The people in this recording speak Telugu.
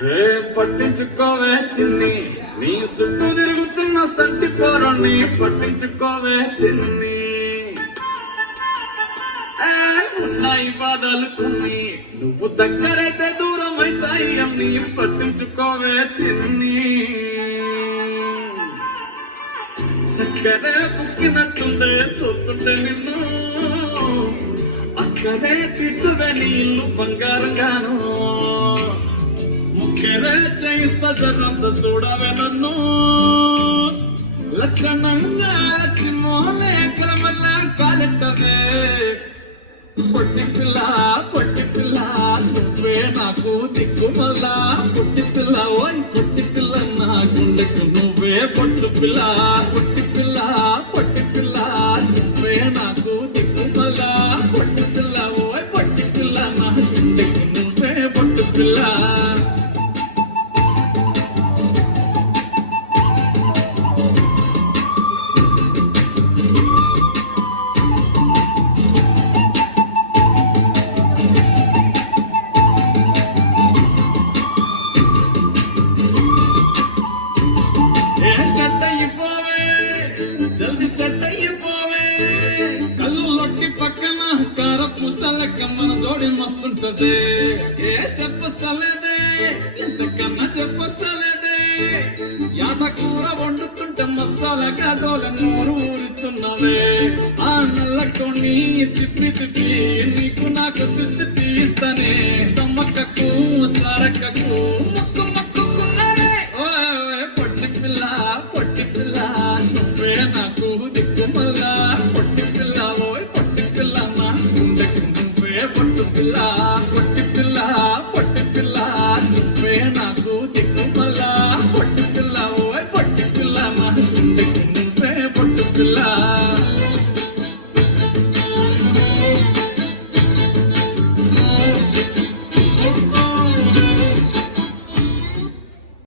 హే పట్టించుకోవే చిన్ని, నీ చుట్టూ తిరుగుతున్న సంటి పోరని పట్టించుకోవే చిన్ని. ఉన్నాయి బాధలు కొన్ని, నువ్వు దగ్గరైతే దూరం అవుతాయి అన్ని పట్టించుకోవే చిన్ని. చక్కరే పుక్కినట్టుండే సొత్తుండే నిన్ను, అక్కడే తీర్చువే నీ ఇల్లు బంగారంగాను. ముఖ్యరే చేయిస్తా జరంత చూడవే నన్ను, లక్షణంగా చిన్నోలే కలమల్ల కాలెట్టవే. పొట్టి పిల్ల నువ్వే నాకు దిక్కుమల్లా, పొట్టి పిల్ల ఓయ్ పొట్టి పిల్ల నా గుండెకు నువ్వే పొట్టు పిల్ల. పొట్టి పిల్ల నువ్వే నాకు దిక్కుమల్లా, పొట్టి పిల్ల ఓయ్ పొట్టి పిల్ల నా గుండెకు నువ్వే పొట్టు పిల్ల. జల్ది సెట్ అయిపోవే, కళ్ళు లొట్టి పక్కన కార పూసలెక్క మన జోడి మస్తుంటది. ఏ చెప్పలేదే ఇంతకన్నా చెప్పలేదే, యాద కూర వండుతుంటే మసాలాగా దోల నూరు ఊరుతున్నదే. ఆ నల్లకొని తిప్పి నీకు నాకు దిష్టి తీస్తానే, సమ్మక్కకు సరక్కకు